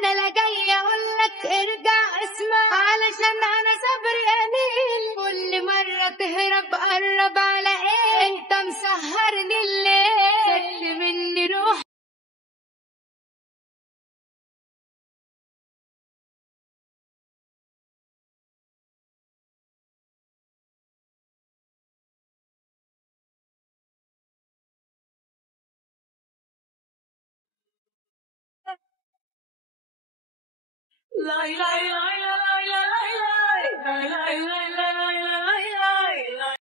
انا لا جاي اقول لك ارجع اسمع، علشان انا صبري قليل، كل مرة تهرب قرب على ايه، انت مسهرني الليل، خدت مني روح. لا لا لا لا